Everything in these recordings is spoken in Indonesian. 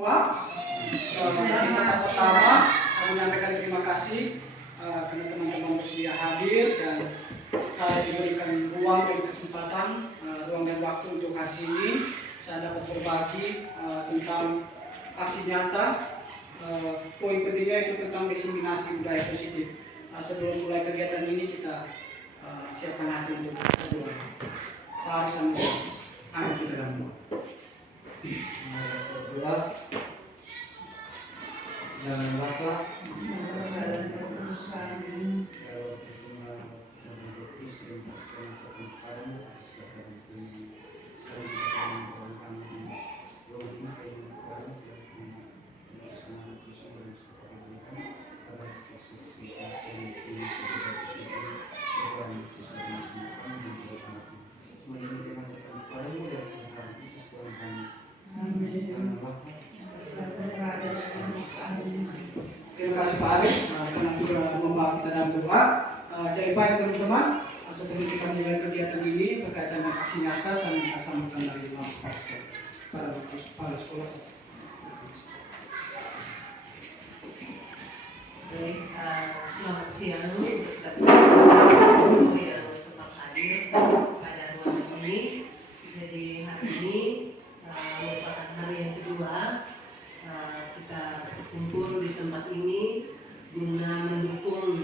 Semua, di tempat pertama saya menyampaikan terima kasih karena teman-teman bersedia hadir dan saya diberikan ruang dan kesempatan, ruang dan waktu untuk hari ini saya dapat berbagi tentang aksi nyata. Poin pentingnya itu tentang diseminasi budaya positif. Sebelum mulai kegiatan ini kita siapkan hati untuk berdoa. Pak Aris, amin kita dalam berdoa. Jangan lupa Terima kasih Pak Aris karena sudah membawa kita dalam doa. Jadi baik teman-teman, setelah kita mulai kegiatan ini berkaitan dengan aksi nyata, saya minta sambutan dari Pak Pastor pada kepala sekolah. Baik, selamat siang untuk kita semua yang sempat hadir pada ruangan ini. Jadi hari ini merupakan hari yang kedua kita berkumpul di tempat ini guna mendukung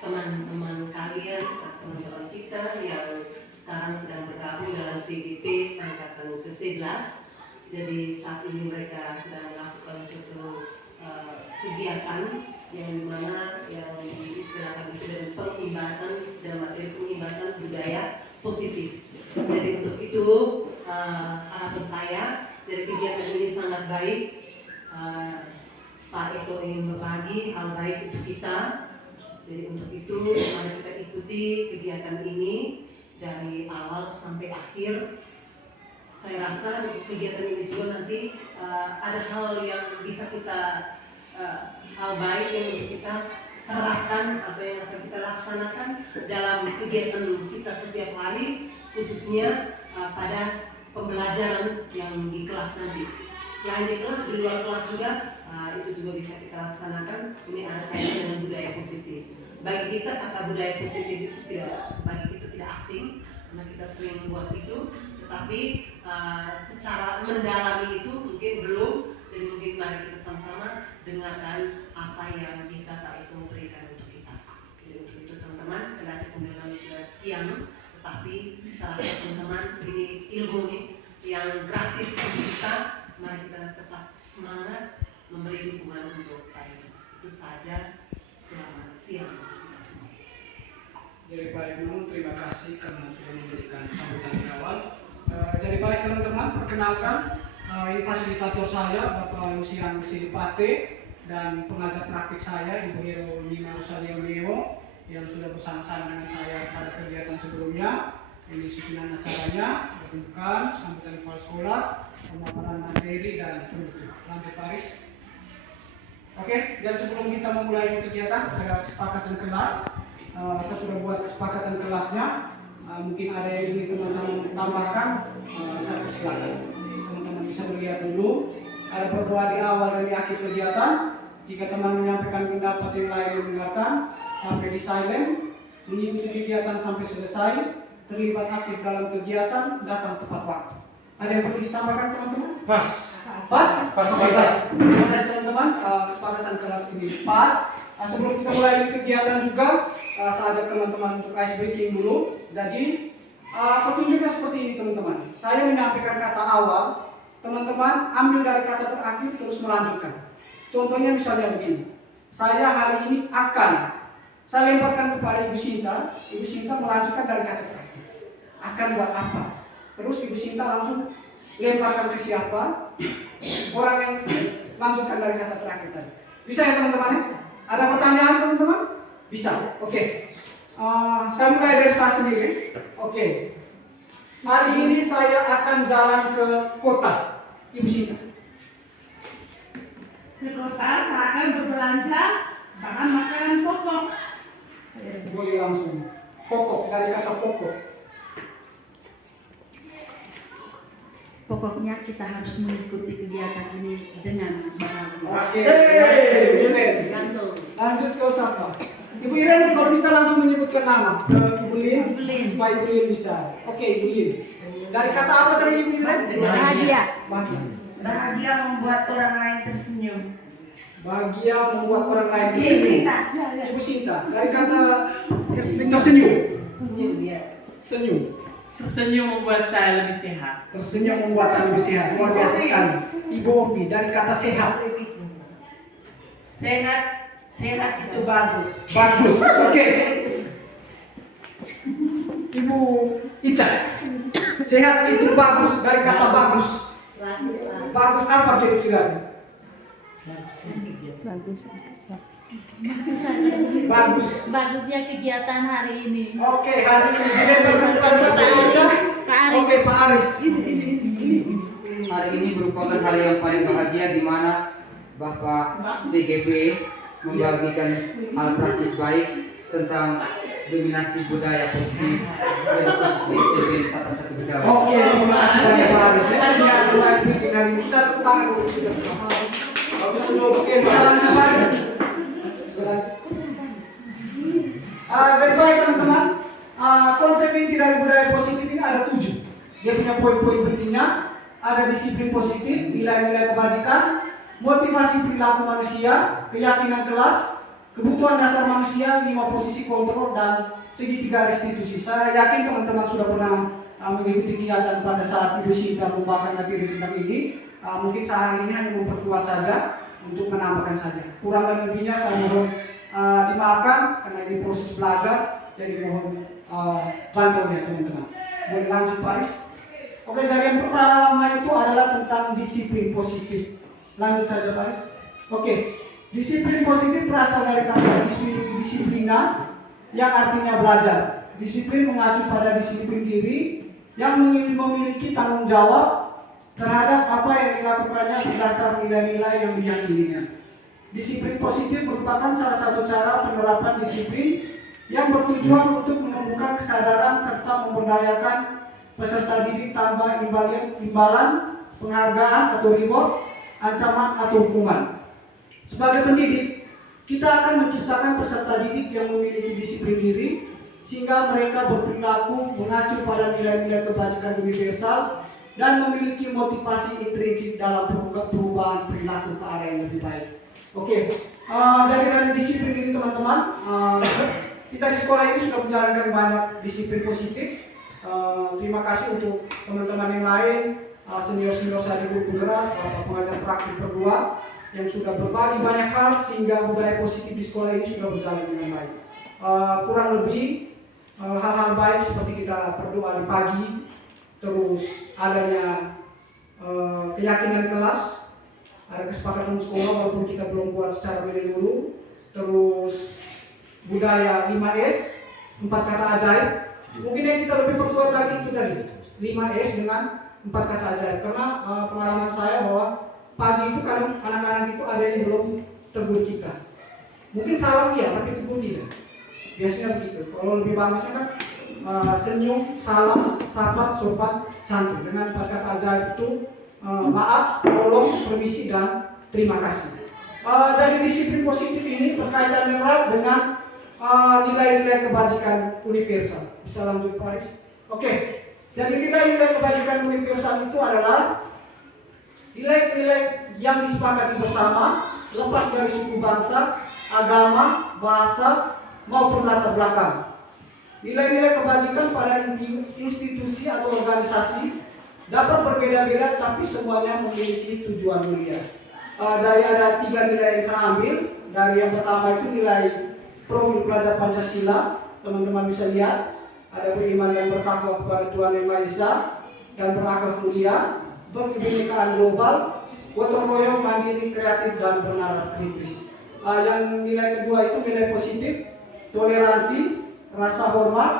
teman-teman kalian, teman-teman kita yang sekarang sedang bergabung dalam CGP angkatan ke-11. Jadi saat ini mereka sedang melakukan suatu kegiatan yang dimana yang diistilahkan itu dengan pengimbasan dalam materi pengimbasan budaya positif. Jadi untuk itu harapan saya dari kegiatan ini sangat baik. Pak Eko ingin berbagi hal baik untuk kita. Jadi untuk itu mari kita ikuti kegiatan ini dari awal sampai akhir. Saya rasa kegiatan ini juga nanti ada hal yang bisa kita hal baik yang kita terapkan atau yang akan kita laksanakan dalam kegiatan kita setiap hari, khususnya pada pembelajaran yang di kelas nanti. Selain di kelas, di luar kelas juga itu juga bisa kita laksanakan. Ini ada kaitan dengan budaya positif. Bagi kita kata budaya positif itu bagi kita tidak asing karena kita sering membuat itu. Tetapi secara mendalami itu mungkin belum. Jadi mungkin mari kita sama-sama dengarkan apa yang bisa Pak itu berikan untuk kita. Jadi untuk itu teman-teman, kendati pembimbingan sudah siang, tetapi salah satu teman-teman ini ilmu yang gratis untuk kita. Mari kita tetap semangat memberi dukungan untuk Pak itu. Itu saja. Selamat siang kita semua. Jadi Pak Ibu, terima kasih karena sudah memberikan sambutan di awal. Jadi baik teman-teman, perkenalkan ini fasilitator saya Bapak Lucian Silipate dan pengajar praktik saya Ibu Hero Nina Rosalia Leo yang sudah bersama-sama dengan saya pada kegiatan sebelumnya. Ini susunan acaranya, pembukaan, sambutan kepala sekolah, pemaparan materi dan penutup. Lanjut Pak Aris. Oke, dan sebelum kita memulai kegiatan ada kesepakatan kelas. Saya sudah buat kesepakatan kelasnya. Mungkin ada yang ingin teman-teman tambahkan, saya persilakan. Teman-teman bisa melihat dulu. Ada berdoa di awal dan di akhir kegiatan. Jika teman menyampaikan pendapat yang lain mendengarkan, sampai di silent, mengikuti kegiatan sampai selesai, terlibat aktif dalam kegiatan, datang tepat waktu. Ada yang perlu ditambahkan teman-teman? Pas. Oke, baik. Terima kasih teman-teman. Kesepakatan kelas ini pas. Sebelum kita mulai kegiatan juga, saya ajak teman-teman untuk ice breaking dulu. Jadi, petunjuknya seperti ini teman-teman. Saya menyampaikan kata awal, teman-teman ambil dari kata terakhir terus melanjutkan. Contohnya misalnya begini. Saya hari ini akan, saya lemparkan kepada Ibu Sinta. Ibu Sinta melanjutkan dari kata terakhir. Akan buat apa? Terus Ibu Sinta langsung lemparkan ke siapa? Orang yang lanjutkan dari kata terakhir tadi. Bisa ya teman-teman? Ada pertanyaan teman-teman? Bisa. Oke. Saya mulai dari saya sendiri. Oke. Hari ini saya akan jalan ke kota. Ibu Sinta. Ke kota saya akan berbelanja bahan makanan pokok. Boleh langsung. Pokok, dari kata pokok. Pokoknya kita harus mengikuti kegiatan ini dengan bahagia. Asik. Gantung. Lanjut ke siapa? Ibu Iren kalau bisa langsung menyebutkan nama ke Ibu Lin, Ibu Lin. supaya Ibu Lin bisa. Oke, Ibu Lin. Dari kata apa tadi Ibu Iren? Bahagia. Bahagia. Bahagia membuat orang lain tersenyum. Bahagia membuat orang lain Ibu tersenyum. Sinta. Ibu Sinta. Dari kata Tersenyum. tersenyum. Senyum dia. Senyum. Tersenyum membuat saya lebih sehat. Tersenyum membuat saya lebih sehat. Luar biasa sekali. Ibu Obi dari kata sehat. Sehat, sehat itu bagus. Bagus. Oke. Ibu Ica. Sehat itu bagus dari kata bagus. Bagus apa kira-kira? Maksud saya Bagus. bagusnya kegiatan hari ini. Oke, hari ini dilemparkan kepada siapa Ica? Pak Aris. Oke, Pak Aris. Hari ini merupakan hari yang paling bahagia di mana Bapak CGP membagikan hal praktik baik tentang dominasi budaya positif pada khusus di SMP Satu Berjalan. Oke, terima kasih banyak Pak Aris. Ya, ini adalah speaking hari ini. Kita tepuk tangan dulu. Bagus dulu. Oke, bisa lanjut Pak Aris. Bisa lanjut. Jadi baik teman-teman, konsep inti dari budaya positif ini ada 7. Dia punya poin-poin pentingnya. Ada disiplin positif, nilai-nilai kebajikan, motivasi perilaku manusia, keyakinan kelas, kebutuhan dasar manusia, 5 posisi kontrol, dan segitiga restitusi. Saya yakin teman-teman sudah pernah mengikuti kegiatan pada saat Ibu Sinta membawakan materi tentang ini. Mungkin sehari ini hanya memperkuat saja, untuk menambahkan saja. Kurang dan lebihnya saya mohon dimaafkan karena ini proses belajar, jadi mohon bantuan ya teman-teman. Boleh lanjut Pak Aris? Oke, dari yang pertama itu adalah tentang disiplin positif. Lanjut saja Pak Aris. Oke, disiplin positif berasal dari kata disiplina yang artinya belajar. Disiplin mengacu pada disiplin diri yang memiliki tanggung jawab terhadap apa yang dilakukannya berdasar nilai-nilai yang diyakininya. Disiplin positif merupakan salah satu cara penerapan disiplin yang bertujuan untuk menumbuhkan kesadaran serta memberdayakan peserta didik tanpa imbalan, penghargaan atau reward, ancaman atau hukuman. Sebagai pendidik, kita akan menciptakan peserta didik yang memiliki disiplin diri sehingga mereka berperilaku mengacu pada nilai-nilai kebajikan universal dan memiliki motivasi intrinsik dalam perubahan perilaku ke arah yang lebih baik. Oke, jadi dari disiplin ini teman-teman, kita di sekolah ini sudah menjalankan banyak disiplin positif. Terima kasih untuk teman-teman yang lain, senior-senior saya di guru penggerak, pengajar praktik kedua yang sudah berbagi banyak hal sehingga budaya positif di sekolah ini sudah berjalan dengan baik. Kurang lebih hal-hal baik seperti kita berdoa di pagi, terus adanya keyakinan kelas, ada kesepakatan sekolah walaupun kita belum buat secara menyeluruh, terus budaya 5S, 4 kata ajaib. Mungkin yang kita lebih perkuat lagi itu tadi 5S dengan 4 kata ajaib, karena pengalaman saya bahwa pagi itu kadang anak-anak itu ada yang belum tegur kita. Mungkin salam iya, tapi tegur tidak. Biasanya begitu. Kalau lebih bagusnya kan senyum, salam, sabar, sopan, santun. Dengan 4 kata ajaib itu maaf, tolong, permisi, dan terima kasih. Jadi disiplin positif ini berkaitan erat dengan nilai-nilai kebajikan universal. Bisa lanjut Pak Aris? Oke, jadi nilai-nilai kebajikan universal itu adalah nilai-nilai yang disepakati bersama, lepas dari suku bangsa, agama, bahasa, maupun latar belakang. Nilai-nilai kebajikan pada institusi atau organisasi dapat berbeda-beda, tapi semuanya memiliki tujuan mulia. Dari ada 3 nilai yang saya ambil. Dari yang pertama itu nilai profil pelajar Pancasila, teman-teman bisa lihat. Ada beriman dan bertakwa kepada Tuhan Yang Maha Esa dan berakhlak mulia, berkebinekaan global, gotong royong, mandiri, kreatif, dan bernalar kritis. Yang nilai kedua itu nilai positif, toleransi, rasa hormat,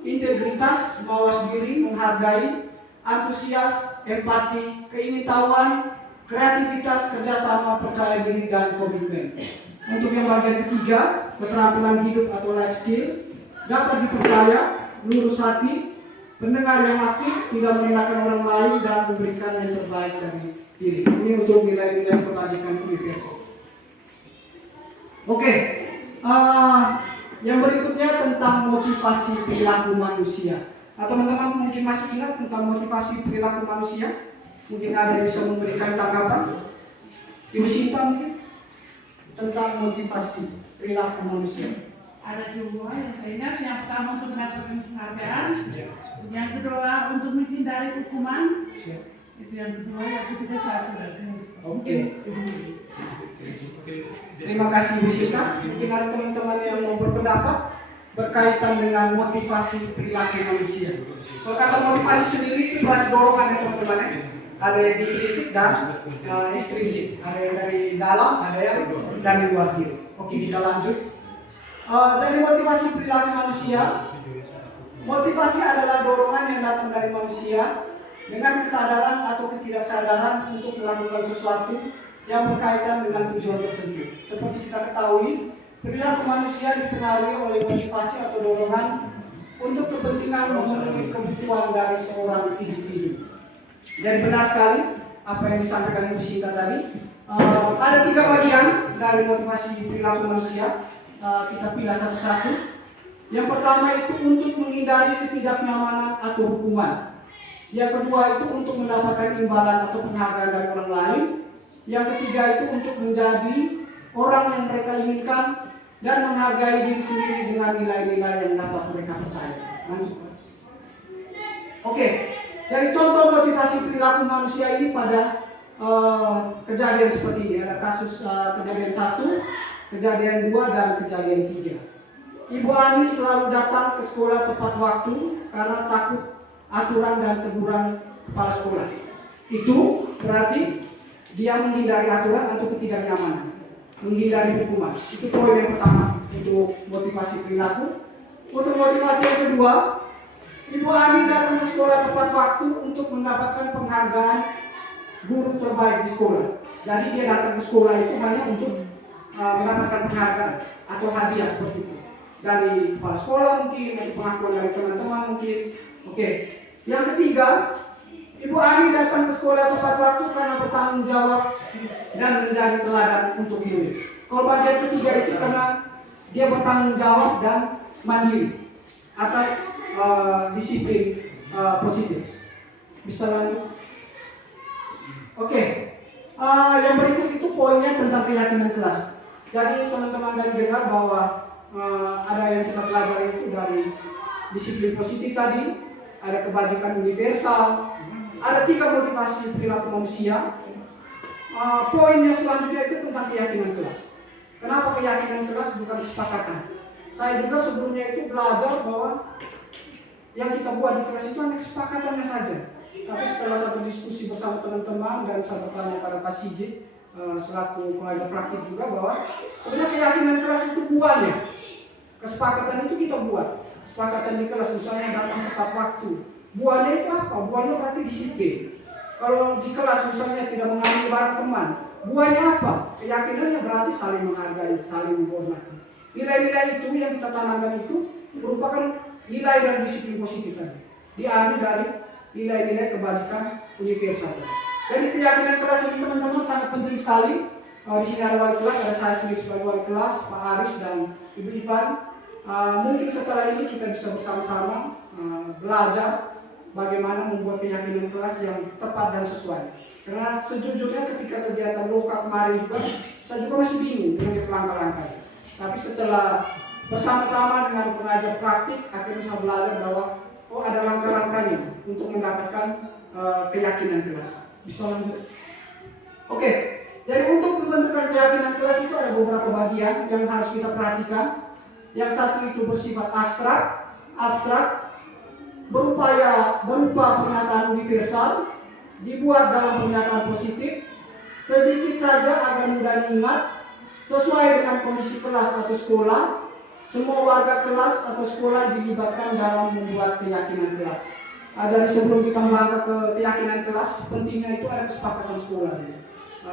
integritas, mawas diri, menghargai, antusias, empati, keingintahuan, kreativitas, kerjasama, percaya diri, dan komitmen. Untuk yang bagian ketiga, keterampilan hidup atau life skill, dapat dipercaya, lurus hati, pendengar yang aktif, tidak merendahkan orang lain, dan memberikan yang terbaik dari diri. Ini untuk nilai-nilai kebajikan universal. Oke, yang berikutnya tentang motivasi perilaku manusia. Teman-teman mungkin masih ingat tentang motivasi perilaku manusia? Mungkin ada yang bisa memberikan tanggapan? Ibu Sinta mungkin? Tentang motivasi perilaku manusia. Ada dua yang saya ingat. Yang pertama untuk mendapatkan penghargaan. Yang kedua untuk menghindari hukuman. Itu yang kedua. Yang ketiga saya sudah dengar. Oke. Terima kasih Ibu Sinta. Mungkin ada teman-teman yang mau berpendapat berkaitan dengan motivasi perilaku manusia. Kalau kata motivasi sendiri itu berarti dorongan ya teman-teman ya. Ada yang intrinsik dan ekstrinsik. Ada yang dari dalam, ada yang dari luar diri. Oke, kita lanjut. Jadi motivasi perilaku manusia. Motivasi adalah dorongan yang datang dari manusia dengan kesadaran atau ketidaksadaran untuk melakukan sesuatu yang berkaitan dengan tujuan tertentu. Seperti kita ketahui, perilaku manusia dipengaruhi oleh motivasi atau dorongan untuk kepentingan memenuhi kebutuhan dari seorang individu. Jadi benar sekali apa yang disampaikan Ibu Sinta tadi. Ada 3 bagian dari motivasi perilaku manusia. Kita pilih satu-satu. Yang pertama itu untuk menghindari ketidaknyamanan atau hukuman. Yang kedua itu untuk mendapatkan imbalan atau penghargaan dari orang lain. Yang ketiga itu untuk menjadi orang yang mereka inginkan dan menghargai diri sendiri dengan nilai-nilai yang dapat mereka percaya. Lanjut. Oke, dari contoh motivasi perilaku manusia ini pada kejadian seperti ini. Ada kasus kejadian 1, kejadian 2, dan kejadian 3. Ibu Ani selalu datang ke sekolah tepat waktu karena takut aturan dan teguran kepala sekolah. Itu berarti dia menghindari aturan atau ketidaknyamanan, menghindari hukuman. Itu poin yang pertama untuk motivasi perilaku. Untuk motivasi yang kedua, Ibu Ani datang ke sekolah tepat waktu untuk mendapatkan penghargaan guru terbaik di sekolah. Jadi dia datang ke sekolah itu hanya untuk mendapatkan penghargaan atau hadiah seperti itu. Dari kepala sekolah mungkin, atau pengakuan dari teman-teman mungkin. Oke. Yang ketiga, Ibu Ani datang ke sekolah tepat waktu karena bertanggung jawab dan menjadi teladan untuk murid. Kalau bagian ketiga itu karena dia bertanggung jawab dan mandiri atas disiplin positif. Bisa lanjut? Oke. Yang berikut itu poinnya tentang keyakinan kelas. Jadi teman-teman tadi dengar bahwa ada yang kita pelajari itu dari disiplin positif tadi, ada kebajikan universal, ada 3 motivasi perilaku manusia. Poinnya selanjutnya itu tentang keyakinan kelas. Kenapa keyakinan kelas bukan kesepakatan? Saya juga sebelumnya itu belajar bahwa yang kita buat di kelas itu hanya kesepakatannya saja. Tapi setelah satu diskusi bersama teman-teman dan saya bertanya pada Pak Sigit selaku pengajar praktik juga bahwa sebenarnya keyakinan kelas itu buahnya. Kesepakatan itu kita buat. Kesepakatan di kelas misalnya datang tepat waktu. Buahnya itu apa? Buahnya berarti disiplin. Kalau di kelas misalnya tidak mengambil barang teman, buahnya apa? Keyakinannya berarti saling menghargai, saling menghormati. Nilai-nilai itu yang kita tanamkan itu merupakan nilai dan disiplin positif tadi. Diambil dari nilai-nilai kebajikan universal. Jadi keyakinan kelas ini teman-teman sangat penting sekali. Di sini ada wali kelas, ada saya sendiri sebagai wali kelas, Pak Aris dan Ibu Ivan. Mungkin setelah ini kita bisa bersama-sama belajar bagaimana membuat keyakinan kelas yang tepat dan sesuai. Karena sejujurnya ketika kegiatan loka kemarin juga, saya juga masih bingung dengan langkah-langkahnya. Tapi setelah bersama-sama dengan pengajar praktik, akhirnya saya belajar bahwa ada langkah-langkahnya untuk mendapatkan keyakinan kelas. Bisa lanjut? Oke, jadi untuk membentukkan keyakinan kelas itu ada beberapa bagian yang harus kita perhatikan. Yang satu itu bersifat abstrak, berupa pernyataan universal, dibuat dalam pernyataan positif, sedikit saja agar mudah diingat, sesuai dengan kondisi kelas atau sekolah. Semua warga kelas atau sekolah dilibatkan dalam membuat keyakinan kelas. Jadi sebelum kita melangkah ke keyakinan kelas, pentingnya itu ada kesepakatan sekolah.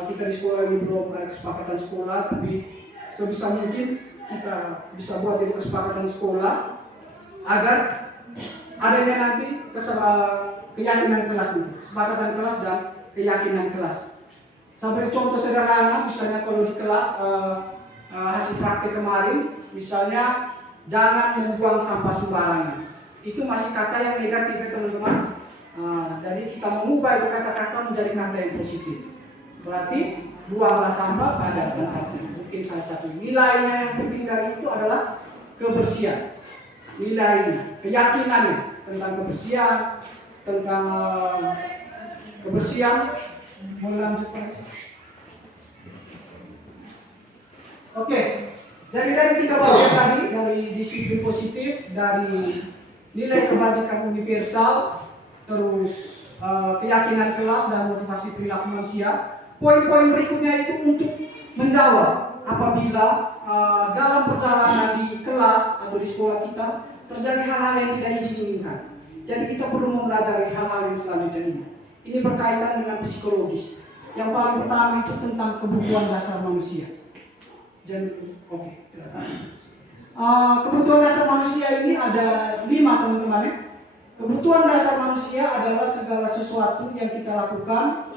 Kita di sekolah ini belum ada kesepakatan sekolah, tapi sebisa mungkin kita bisa buat itu kesepakatan sekolah agar adanya nanti keyakinan kelas itu, kesepakatan kelas dan keyakinan kelas. Sampai contoh sederhana, misalnya kalau di kelas hasil praktek kemarin, misalnya jangan membuang sampah sembarangan. Itu masih kata yang negatif ya teman-teman. Jadi kita mengubah itu kata-kata menjadi kata yang positif. Berarti buanglah sampah pada tempatnya. Mungkin salah satu nilainya yang penting dari itu adalah kebersihan. Nilainya, keyakinannya tentang kebersihan, tentang kebersihan. Mau lanjut Pak? Oke, jadi dari 3 bagian tadi, dari disiplin positif, dari nilai kebajikan universal, terus keyakinan kelas dan motivasi perilaku manusia. Poin-poin berikutnya itu untuk menjawab apabila dalam perjalanan di kelas atau di sekolah kita terjadi hal-hal yang tidak diinginkan. Jadi kita perlu mempelajari hal-hal yang selanjutnya ini. Ini berkaitan dengan psikologis. Yang paling pertama itu tentang kebutuhan dasar manusia. Jadi, kebutuhan dasar manusia ini ada 5 teman-teman ya. Kebutuhan dasar manusia adalah segala sesuatu yang kita lakukan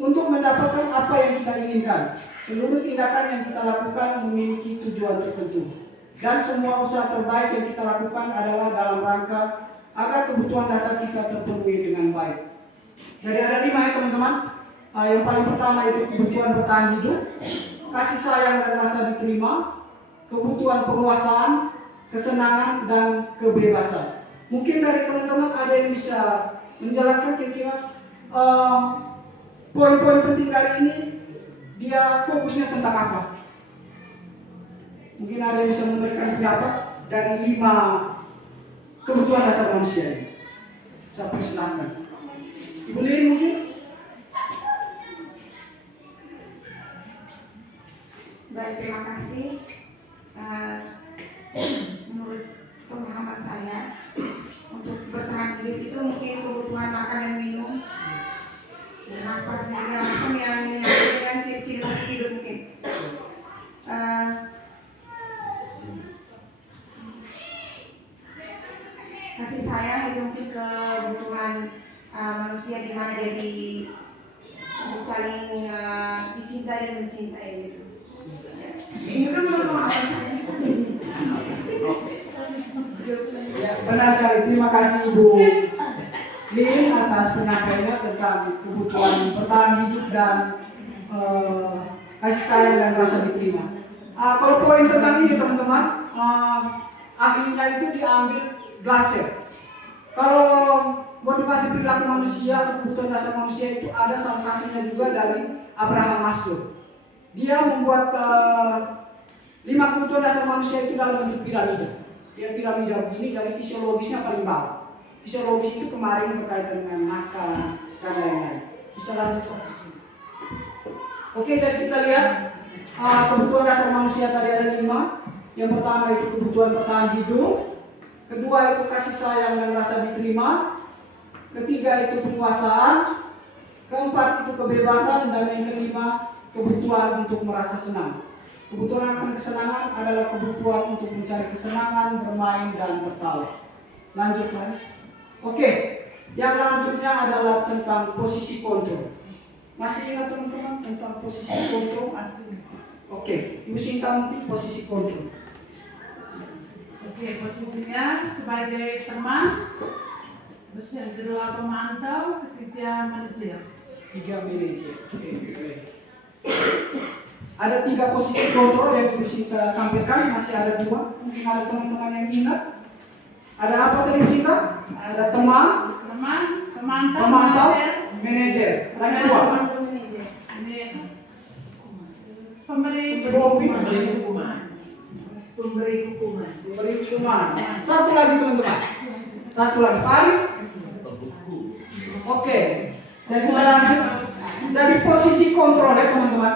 untuk mendapatkan apa yang kita inginkan. Seluruh tindakan yang kita lakukan memiliki tujuan tertentu. Dan semua usaha terbaik yang kita lakukan adalah dalam rangka agar kebutuhan dasar kita terpenuhi dengan baik. Jadi ada 5 ya teman-teman. Yang paling pertama itu kebutuhan bertahan hidup, kasih sayang dan rasa diterima, kebutuhan penguasaan, kesenangan dan kebebasan. Mungkin dari teman-teman ada yang bisa menjelaskan kira-kira poin-poin penting dari ini, dia fokusnya tentang apa? Mungkin ada yang bisa memberikan pendapat dari 5 kebutuhan dasar manusia ini. Saya persilahkan. Ibu Lili mungkin? Baik, terima kasih. Menurut pemahaman saya, untuk bertahan hidup itu mungkin kebutuhan makan dan minum, nafas dan segala macam yang dengan ciri-ciri hidup mungkin. Kasih sayang itu mungkin kebutuhan manusia di mana dia untuk saling dicintai dan mencintai gitu. Ini kan sama apa saya? Ya, benar sekali. Terima kasih Ibu Lin atas penyampaiannya tentang kebutuhan bertahan hidup dan kasih sayang dan rasa diterima. Kalau poin tentang ini teman-teman, ahlinya itu diambil Glasser. Kalau motivasi perilaku manusia atau kebutuhan dasar manusia itu ada salah satunya juga dari Abraham Maslow. Dia membuat 5 kebutuhan dasar manusia itu dalam bentuk piramida. Dia piramida begini, jadi fisiologisnya paling bawah. Fisiologis itu kemarin berkaitan dengan makan dan lain-lain. Bisa lanjut Pak. Oke, jadi kita lihat kebutuhan dasar manusia tadi ada 5. Yang pertama itu kebutuhan bertahan hidup. Kedua itu kasih sayang dan rasa diterima. Ketiga itu penguasaan. Keempat itu kebebasan. Dan yang kelima kebutuhan untuk merasa senang. Kebutuhan akan kesenangan adalah kebutuhan untuk mencari kesenangan, bermain dan tertawa. Lanjut Mas. Oke, yang lanjutnya adalah tentang posisi kontrol. Masih ingat teman-teman tentang posisi kontrol? Oke, Ibu Sinta mungkin posisi kontrol. Oke, posisinya sebagai teman, terus yang kedua pemantau, ketiga manajer. 3 manajer. Oke. Ada 3 posisi kontrol yang Ibu Sinta sampaikan, masih ada 2. Mungkin ada teman-teman yang ingat. Ada apa tadi Ibu Sinta? Ada teman, pemantau, manajer. Lagi 2. Ini pemberi hukuman. Memberi hukuman. Satu lagi teman-teman. Satu lagi. Paris. Oke. Dan kita lanjut. Jadi posisi kontrol ya teman-teman.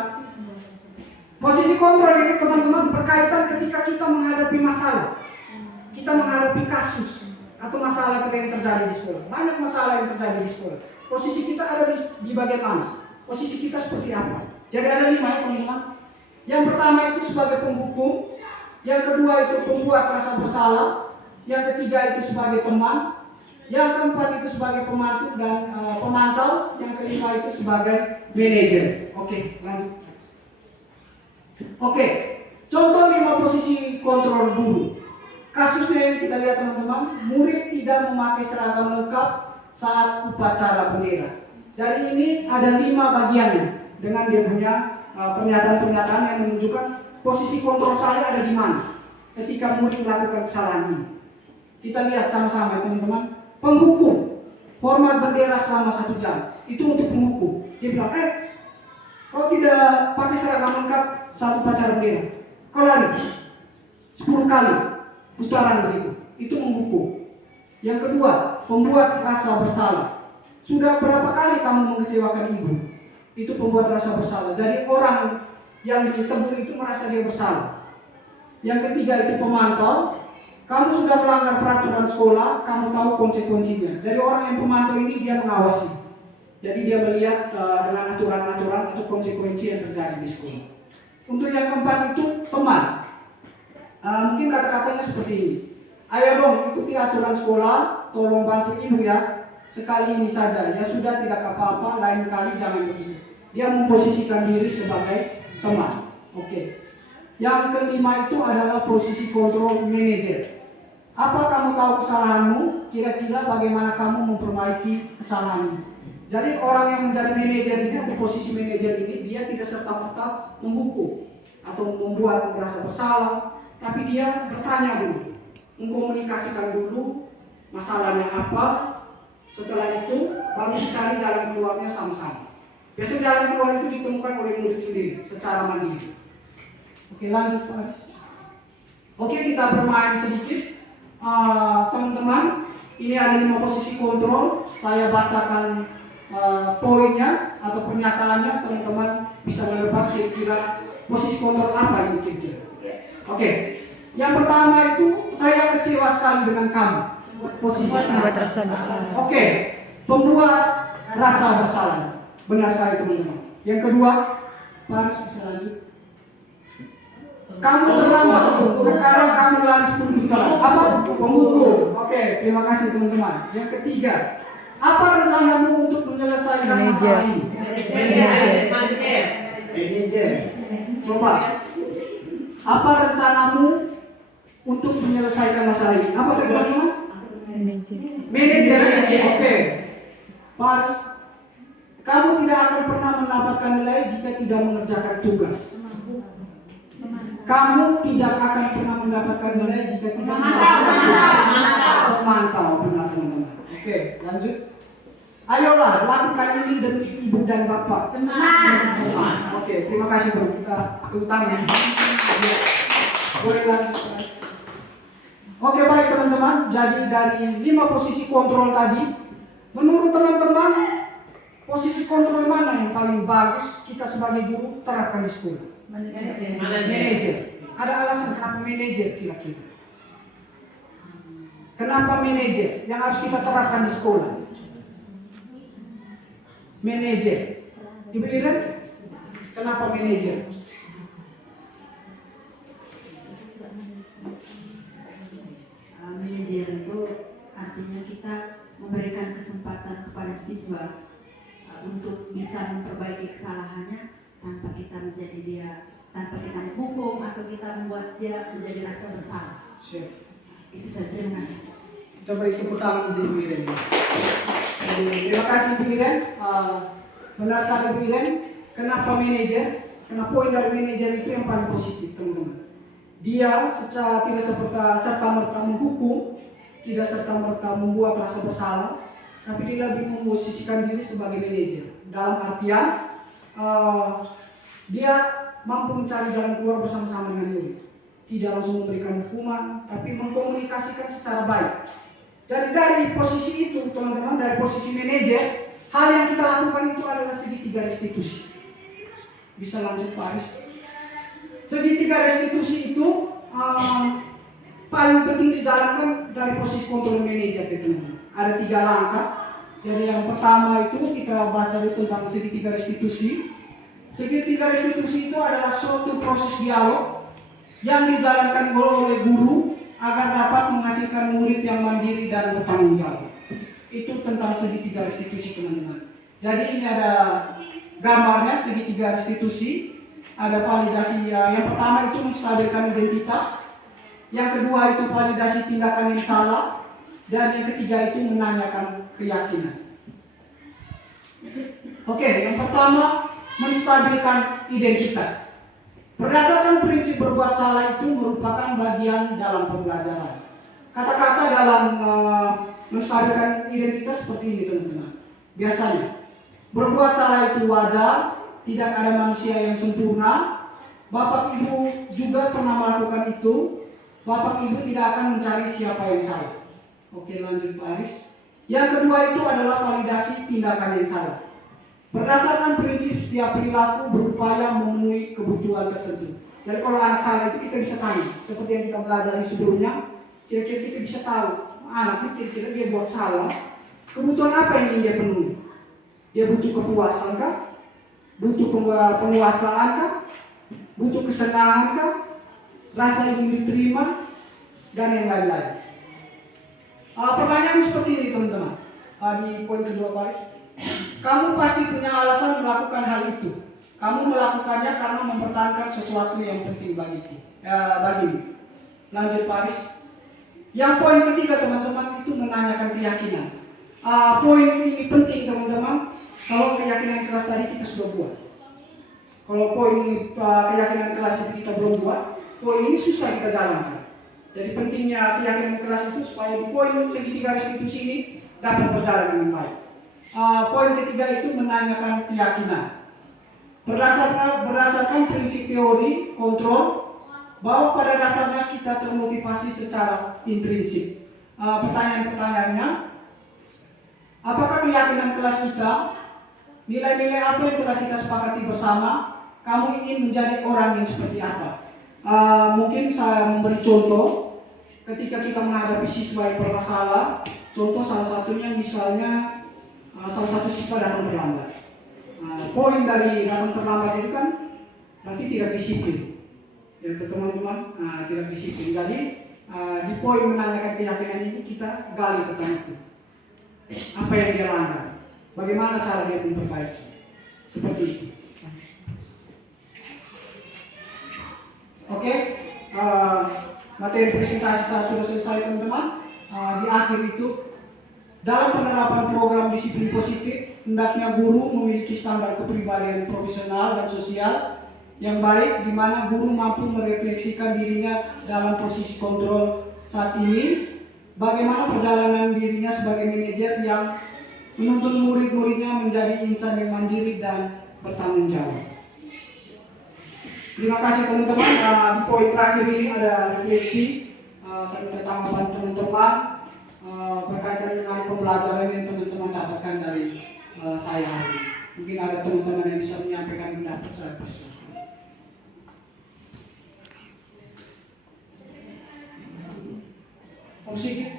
Posisi kontrol ini teman-teman berkaitan ketika kita menghadapi masalah. Kita menghadapi kasus atau masalah yang terjadi di sekolah. Banyak masalah yang terjadi di sekolah. Posisi kita ada di bagian mana? Posisi kita seperti apa? Jadi ada 5 ya teman-teman. Yang pertama itu sebagai penghukum. Yang kedua itu pembuat rasa bersalah. yang ketiga itu sebagai teman, yang keempat itu sebagai pemantau dan pemantau, yang kelima itu sebagai manajer. Oke, lanjut. Oke, contoh 5 posisi kontrol guru. Kasusnya yang kita lihat teman-teman, murid tidak memakai seragam lengkap saat upacara bendera. Jadi ini ada 5 bagiannya dengan dia punya pernyataan-pernyataan yang menunjukkan posisi kontrol saya ada di mana ketika murid melakukan kesalahan ini. Kita lihat sama-sama teman-teman. Penghukum, hormat bendera selama 1 jam. Itu untuk penghukum. Dia bilang, kau tidak pakai seragam lengkap saat upacara bendera, kau lari 10 kali putaran begitu. Itu menghukum. Yang kedua, pembuat rasa bersalah. Sudah berapa kali kamu mengecewakan ibu? Itu pembuat rasa bersalah. Jadi orang yang ditegur itu merasa dia bersalah. Yang ketiga itu pemantau. Kamu sudah melanggar peraturan sekolah, kamu tahu konsekuensinya. Jadi orang yang pemantau ini dia mengawasi. Jadi dia melihat dengan aturan-aturan atau konsekuensi yang terjadi di sekolah. Untuk yang keempat itu teman. Mungkin kata-katanya seperti ini. Ayo dong ikuti aturan sekolah, tolong bantu ibu ya. Sekali ini saja, ya sudah tidak apa-apa, lain kali jangan begitu. Dia memposisikan diri sebagai teman. Oke. Yang kelima itu adalah posisi kontrol manajer. Apa kamu tahu kesalahanmu? Kira-kira bagaimana kamu memperbaiki kesalahanmu? Jadi orang yang menjadi manajer ini atau posisi manajer ini dia tidak serta-merta menghukum atau membuat merasa bersalah, tapi dia bertanya dulu, mengkomunikasikan dulu masalahnya apa. Setelah itu baru dicari jalan keluarnya sama-sama. Biasanya jalan keluar itu ditemukan oleh murid sendiri secara mandiri. Oke, lanjut Pak Aris. Oke, kita bermain sedikit. Teman-teman, ini ada 5 posisi kontrol. Saya bacakan poinnya atau pernyataannya. Teman-teman bisa menebak kira-kira posisi kontrol apa ini kira-kira. Oke, yang pertama itu saya kecewa sekali dengan kamu. Posisi Membuat rasa bersalah. Oke, pembuat rasa bersalah. Benar sekali teman-teman. Yang kedua, Pak Aris bisa lanjut. Kamu terlambat, sekarang kamu lari 10 putaran. Apa? Penghukum. Oke, terima kasih teman-teman. Yang ketiga, apa rencanamu untuk menyelesaikan masalah ini? Manajer. Coba. Apa rencanamu untuk menyelesaikan masalah ini? Apa tadi teman-teman? Manajer. Oke. Pars, kamu tidak akan pernah mendapatkan nilai jika tidak mengerjakan tugas. Kamu tidak akan pernah mendapatkan nilai jika tidak melakukan tugas. Memantau, benar teman-teman. Oke, lanjut. Ayolah, lakukan ini demi ibu dan bapak. Benar. Oke, terima kasih bro. Kita utangnya. Boleh lanjut. Oke, baik teman-teman. Jadi dari 5 posisi kontrol tadi, menurut teman-teman, posisi kontrol mana yang paling bagus kita sebagai guru terapkan di sekolah? Manajer. Ada alasan kenapa manajer kira-kira? Kenapa manajer yang harus kita terapkan di sekolah? Manajer. Ibu Iren, kenapa manajer? Manajer itu artinya kita memberikan kesempatan kepada siswa untuk bisa memperbaiki kesalahannya tanpa kita menjadi dia, tanpa kita menghukum atau kita membuat dia menjadi rasa bersalah. Siap. Itu saja, terima kasih. Coba itu pertama untuk Ibu Iren. Terima kasih Ibu Iren. Benar sekali Ibu Iren. Kenapa manajer? Karena poin dari manajer itu yang paling positif teman-teman. Dia secara tidak serta-merta menghukum, tidak serta-merta membuat rasa bersalah, tapi dia lebih memposisikan diri sebagai manajer. Dalam artian dia mampu mencari jalan keluar bersama-sama dengan murid. Tidak langsung memberikan hukuman, tapi mengkomunikasikan secara baik. Jadi dari posisi itu teman-teman, dari posisi manajer, hal yang kita lakukan itu adalah segitiga restitusi. Bisa lanjut Pak Aris. Segitiga restitusi itu paling penting dijalankan dari posisi kontrol manajer teman-teman. Ada 3 langkah. Jadi yang pertama itu kita baca dulu tentang segitiga restitusi. Segitiga restitusi itu adalah suatu proses dialog yang dijalankan oleh guru agar dapat menghasilkan murid yang mandiri dan bertanggung jawab. Itu tentang segitiga restitusi, teman-teman. Jadi ini ada gambarnya segitiga restitusi. Ada validasi yang pertama itu menstabilkan identitas, yang kedua itu validasi tindakan yang salah, dan yang ketiga itu menanyakan keyakinan. Oke, yang pertama menstabilkan identitas. Berdasarkan prinsip berbuat salah itu merupakan bagian dalam pembelajaran. Kata-kata dalam menstabilkan identitas seperti ini, teman-teman. Biasanya berbuat salah itu wajar, tidak ada manusia yang sempurna. Bapak Ibu juga pernah melakukan itu. Bapak Ibu tidak akan mencari siapa yang salah. Oke, lanjut Pak Aris. Yang kedua itu adalah validasi tindakan yang salah. Berdasarkan prinsip setiap perilaku berupaya memenuhi kebutuhan tertentu. Jadi kalau anak salah itu kita bisa tanya, seperti yang kita belajar sebelumnya, kira-kira kita bisa tahu anak ini kira-kira dia buat salah, kebutuhan apa yang ingin dia penuhi? Dia butuh kepuasan kah? Butuh penguasaan kah? Butuh kesenangan kah? Rasa ingin diterima? Dan yang lain-lain. Pertanyaan seperti ini, teman-teman. Di poin kedua, Pak. Kamu pasti punya alasan melakukan hal itu. Kamu melakukannya karena mempertahankan sesuatu yang penting bagimu. Lanjut, Pak. Yang poin ketiga, teman-teman, itu menanyakan keyakinan. Poin ini penting, teman-teman. Kalau keyakinan kelas tadi kita sudah buat. Kalau poin ini keyakinan kelas itu kita belum buat, poin ini susah kita jalankan. Jadi pentingnya keyakinan kelas itu supaya di poin segitiga restitusi ini dapat berjalan dengan baik. Poin ketiga itu menanyakan keyakinan. Berdasarkan prinsip teori kontrol, bahwa pada dasarnya kita termotivasi secara intrinsik. Pertanyaan-pertanyaannya, apakah keyakinan kelas kita, nilai-nilai apa yang telah kita sepakati bersama, kamu ingin menjadi orang yang seperti apa? Mungkin saya memberi contoh. Ketika kita menghadapi siswa yang bermasalah, contoh salah satunya misalnya salah satu siswa datang terlambat. Poin dari datang terlambat itu kan berarti tidak disiplin, ya teman-teman, tidak disiplin. Jadi di poin menanyakan keyakinan ini kita gali tentang itu. Apa yang dia langgar? Bagaimana cara dia memperbaiki? Seperti itu. Oke. Materi presentasi saya sudah selesai, teman-teman. Di akhir itu, dalam penerapan program disiplin positif, hendaknya guru memiliki standar kepribadian profesional dan sosial yang baik, di mana guru mampu merefleksikan dirinya dalam posisi kontrol saat ini, bagaimana perjalanan dirinya sebagai manajer yang menuntun murid-muridnya menjadi insan yang mandiri dan bertanggung jawab. Terima kasih, teman-teman. Di poin terakhir ini ada refleksi. Saya minta tanggapan teman-teman berkaitan dengan pembelajaran yang teman-teman dapatkan dari saya hari ini. Mungkin ada teman-teman yang bisa menyampaikan pendapat. Saya persilakan. Om Sigit.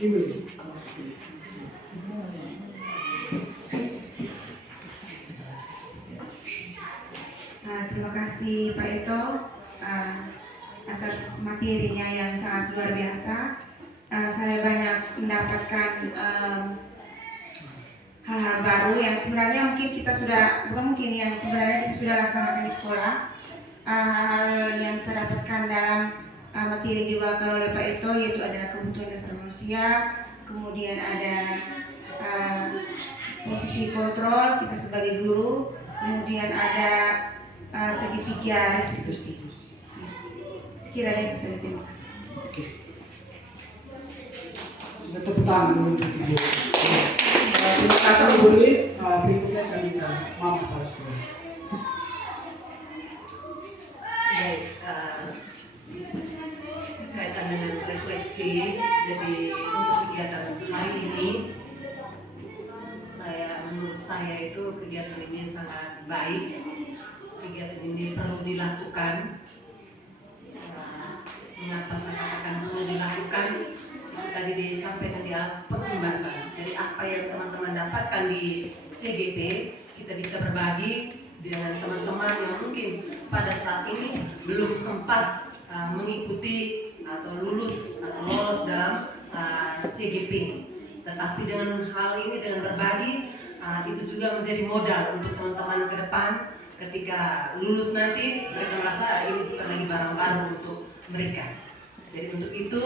Ibu. Terima kasih Pak Ito atas materinya yang sangat luar biasa. Saya banyak mendapatkan hal-hal baru yang sebenarnya mungkin kita sudah, bukan mungkin, yang sebenarnya kita sudah laksanakan di sekolah. Hal yang saya dapatkan dalam materi diwakilkan oleh Pak Ito, yaitu ada kebutuhan dasar manusia, kemudian ada posisi kontrol kita sebagai guru, kemudian ada segitiga restitusi. Sekiranya itu saja, terima kasih. Oke. Kita tepuk tangan dulu untuk Ibu. Terima kasih Ibu Lin. Berikutnya saya minta maaf kepada sekolah. Baik, kaitan dengan refleksi, jadi untuk kegiatan hari ini, menurut saya itu kegiatan ini sangat baik. Kegiatan ini perlu dilakukan. Mengapa saya katakan perlu dilakukan? Itu tadi disampaikan di pembahasan. Jadi apa yang teman-teman dapatkan di CGP kita bisa berbagi dengan teman-teman yang mungkin pada saat ini belum sempat mengikuti atau lulus atau lolos dalam CGP. Tetapi dengan hal ini, dengan berbagi, itu juga menjadi modal untuk teman-teman ke depan. Ketika lulus nanti, mereka merasa ini bukan lagi barang baru untuk mereka. Jadi untuk itu,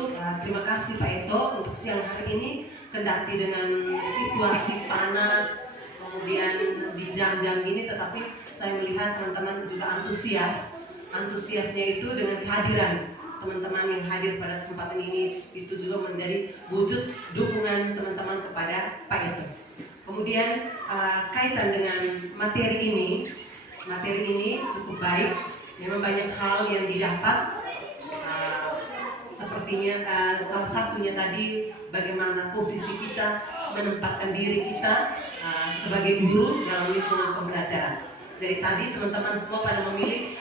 terima kasih Pak Eto untuk siang hari ini. Kendati dengan situasi panas, kemudian di jam-jam ini, tetapi saya melihat teman-teman juga antusias. Antusiasnya itu dengan kehadiran teman-teman yang hadir pada kesempatan ini, itu juga menjadi wujud dukungan teman-teman kepada Pak Eto. Kemudian kaitan dengan materi ini cukup baik. Memang banyak hal yang didapat. Sepertinya salah satunya tadi bagaimana posisi kita menempatkan diri kita sebagai guru dalam lingkungan pembelajaran. Jadi tadi teman-teman semua pada memilih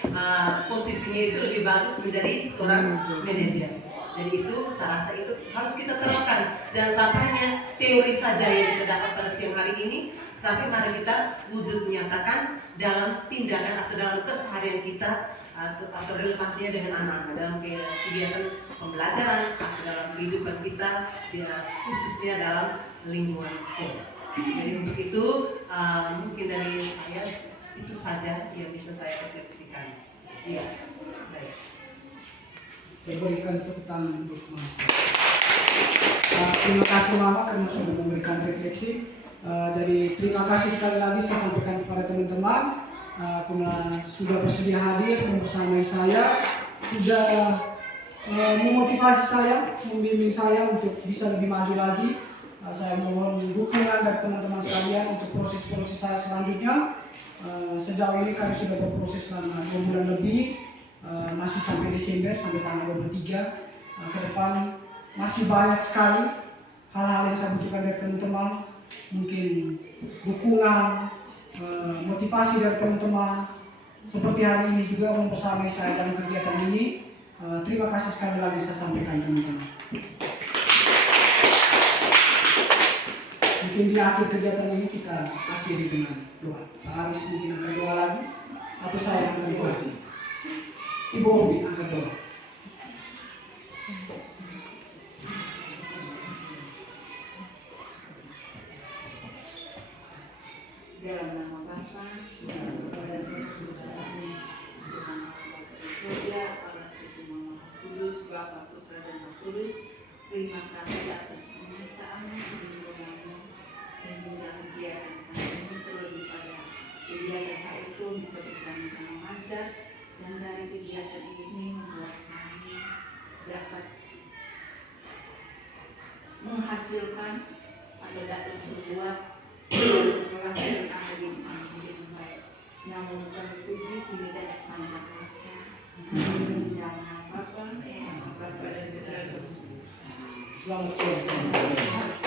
posisinya itu lebih bagus menjadi seorang manajer. Jadi itu saya rasa itu harus kita terapkan. Jangan sampai hanya teori saja yang kita dapat pada siang hari ini, tapi mari kita wujud nyatakan dalam tindakan atau dalam keseharian kita atau relevansinya dengan anak-anak dalam kegiatan pembelajaran atau dalam kehidupan kita, khususnya dalam lingkungan sekolah. Jadi untuk itu mungkin dari saya itu saja yang bisa saya refleksikan. Iya, baik. Berikan tepuk tangan untuk Mama. Terima kasih Mama karena sudah memberikan refleksi. Jadi terima kasih sekali lagi saya sampaikan kepada teman-teman. Karena sudah bersedia hadir membersamai saya, sudah memotivasi saya, membimbing saya untuk bisa lebih maju lagi. Saya mohon dukungan dari teman-teman sekalian untuk proses-proses saya selanjutnya. Sejauh ini kami sudah berproses selama 2 bulan lebih, masih sampai Desember, sampai tanggal 23. Ke depan masih banyak sekali hal-hal yang saya butuhkan dari teman-teman, mungkin dukungan, motivasi dari teman-teman. Seperti hari ini juga membersamai saya dalam kegiatan ini. Terima kasih sekali lagi saya sampaikan teman-teman. Mungkin di akhir kegiatan ini kita akhiri dengan doa. Pak Aris mungkin akan doa lagi, atau saya akan doa. Ibu Obi angkat doa. Dalam nama Bapa, dan Putra dan Roh Kudus. Amin. Tuhan Surga, Allah Tuhan Maha Kudus, Bapa, Putra dan Roh Kudus. Terima kasih atas permintaanmu, perlindunganmu, sehingga kegiatan kami ini terlebih pada kegiatan hal itu bisa berjalan dengan lancar, dan dari kegiatan ini membuat kami dapat menghasilkan atau dapat sebuah relasi yang ada di dengan baik. Namun kami puji kini dan sepanjang masa. Dalam nama Bapa dan Putra dan Roh Kudus. Selamat siang.